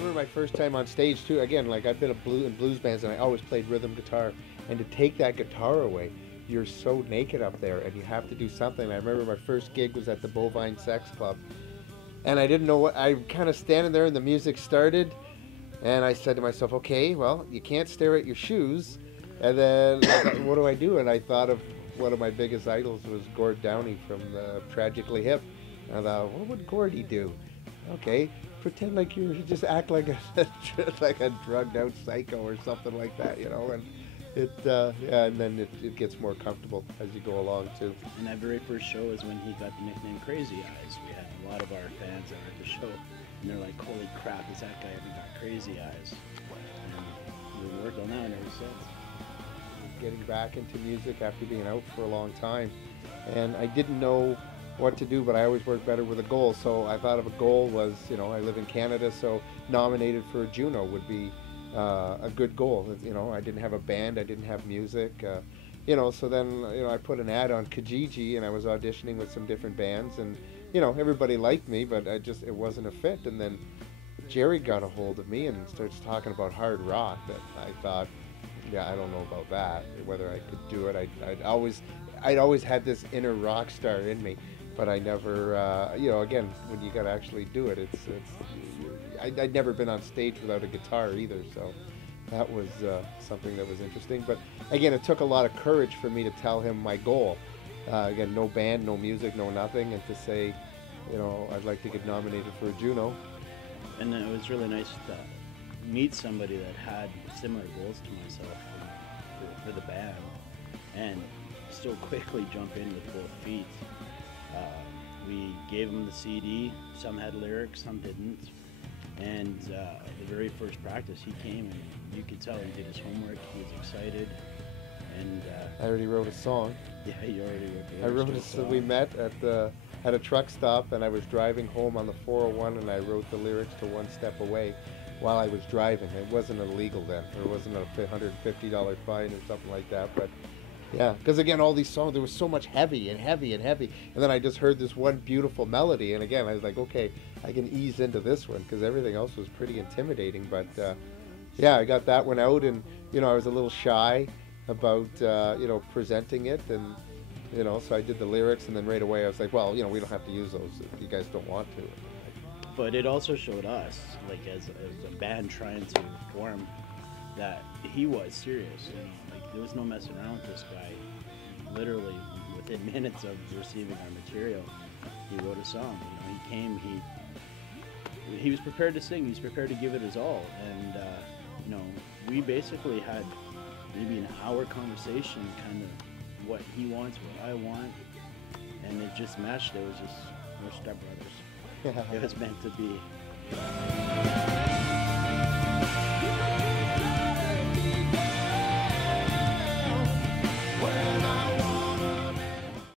remember my first time on stage too. Again, like I've been in blues bands, and I always played rhythm guitar. And to take that guitar away, you're so naked up there, and you have to do something. I remember my first gig was at the Bovine Sex Club, and I didn't know what. I kind of standing there, and the music started, and I said to myself, "Okay, well, you can't stare at your shoes." And then, what do I do? And I thought of one of my biggest idols was Gord Downie from Tragically Hip. And I thought, what would Gordy do? Okay, pretend like you just act like a like a drugged out psycho or something like that, you know. And yeah, and then it gets more comfortable as you go along too. And that very first show is when he got the nickname Crazy Eyes. We had a lot of our fans that were at the show, and they're like, "Holy crap, is that guy ever got crazy eyes?" And we worked on that ever since. Getting back into music after being out for a long time, and I didn't know what to do, but I always work better with a goal. So I thought of a goal was, you know, I live in Canada, so nominated for a Juno would be a good goal. You know, I didn't have a band, I didn't have music, you know, so then, you know, I put an ad on Kijiji, and I was auditioning with some different bands, and, you know, everybody liked me, but it wasn't a fit. And then Jerry got a hold of me and starts talking about hard rock, that I thought, yeah, I don't know about that, whether I could do it. I'd always had this inner rock star in me, but I never, you know, again, when you got to actually do it, I'd never been on stage without a guitar either, so that was something that was interesting. But again, it took a lot of courage for me to tell him my goal. Again, no band, no music, no nothing, and to say, you know, I'd like to get nominated for a Juno. And it was really nice to meet somebody that had similar goals to myself for the band, and still quickly jump in with both feet. We gave him the CD. Some had lyrics, some didn't. And the very first practice, he came, and you could tell he did his homework. He was excited, and I already wrote a song. Yeah, you already wrote. I wrote it. So we met at a truck stop, and I was driving home on the 401, and I wrote the lyrics to One Step Away while I was driving. It wasn't illegal then. There wasn't a $150 fine or something like that. But yeah, because again, all these songs, there was so much heavy and heavy and heavy. And then I just heard this one beautiful melody. And again, I was like, okay, I can ease into this one, because everything else was pretty intimidating. But yeah, I got that one out, and, you know, I was a little shy about, you know, presenting it. And, you know, so I did the lyrics, and then right away I was like, well, you know, we don't have to use those if you guys don't want to. But it also showed us, like as a band trying to form, that he was serious. You know, like there was no messing around with this guy. Literally within minutes of receiving our material, he wrote a song. You know, he came, he was prepared to sing. He was prepared to give it his all. And you know, we basically had maybe an hour conversation, kind of what he wants, what I want, and it just meshed. It was just, we're stepbrothers. It was meant to be.